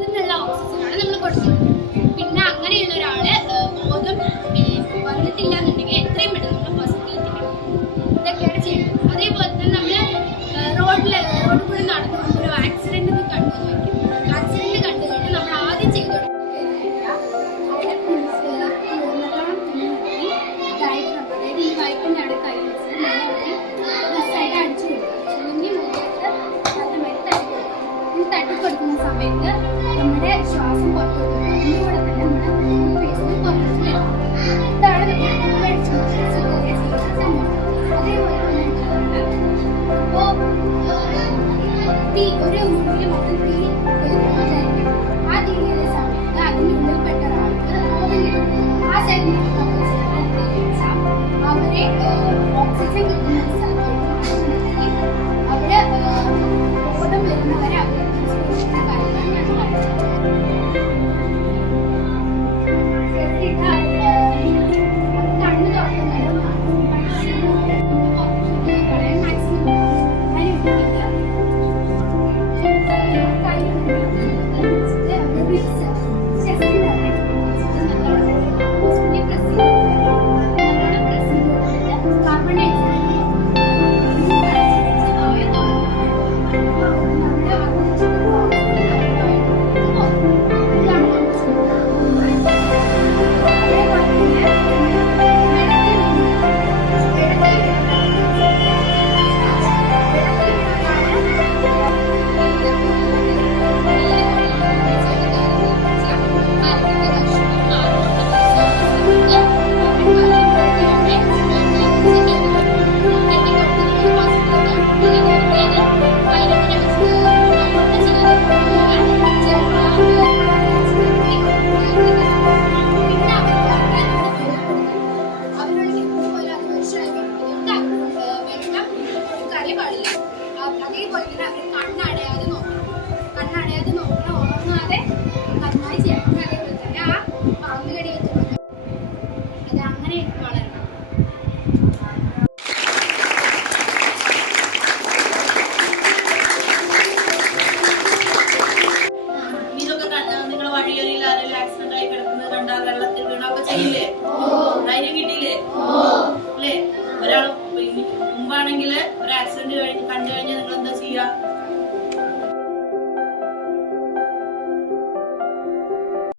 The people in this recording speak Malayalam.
നിന്നുള്ള ഓക്സിജനാണ് നമ്മൾ കൊടുക്കുന്നത്. പിന്നെ അങ്ങനെയുള്ള ഒരാള് ബോധം വന്നിട്ടില്ല എന്നുണ്ടെങ്കിൽ എത്രയും പെട്ടെന്ന് നമ്മൾ ഹോസ്പിറ്റലിൽ എത്തിക്കണം. ഇതൊക്കെയാണ് ചെയ്യുന്നത്. അതേപോലെ തന്നെ നമ്മൾ റോഡിൽ കൂടെ നടന്നുകൊണ്ട് ഒരു ആക്സിഡന്റ് കണ്ടു നോക്കും. ആക്സിഡന്റ് കണ്ടു കഴിഞ്ഞാൽ നമ്മൾ ആദ്യം ചെയ്തു കൊടുക്കുന്നത് അതായത് ഈ വൈപ്പിന്റെ അവിടെ കൈ വെച്ച് സൈഡ് അടിച്ചു കൊടുക്കുക. അല്ലെങ്കിൽ തട്ടിക്കൊടുക്കുന്ന സമയത്ത് നമ്മുടെ ശ്വാസം പുറത്തു കൊടുക്കുക. അതിലൂടെ തന്നെ നമ്മുടെ ഫേസിന് പുറത്തു വരും. ഇതാണ് അതേപോലെ ഇപ്പോൾ ഒരു മുറിയിൽ മൊത്തം തീ ആ തീ ചെയ്യുന്ന സമയത്ത് അതിനുള്ളിൽ പെട്ട ഒരാൾക്ക് ആ സൈഡിൽ അവരെ ഓക്സിജൻ കിട്ടുന്ന സ്ഥലത്തോട്ട് അവിടെ ബോധം വരുന്നവരെ അവർ കാര്യമാണ് ഞാൻ പറയുന്നത്. കണ്ണ് തുറക്കുന്നത് കളയാൻ മാക്സിമം പാടില്ല. അതേപോലെ തന്നെ അവർ കണ്ണടയാതെ നോക്കണം. കണ്ണടയാതെ നോക്കണം. ഉറങ്ങാതെ നന്നായി ചെയ്യണം. അതേപോലെ തന്നെ ആ പാമ്പ് കടിയേറ്റ് അത് അങ്ങനെ വളരണം. ഇതൊക്കെ നിങ്ങൾ വഴികളിൽ ആരെങ്കിലും ആക്സിഡന്റ് ആയി കിടക്കുന്നത് കണ്ടാൽ വെള്ളത്തിൽ വീണൊക്കെ ചെയ്യില്ലേ? ധൈര്യം കിട്ടി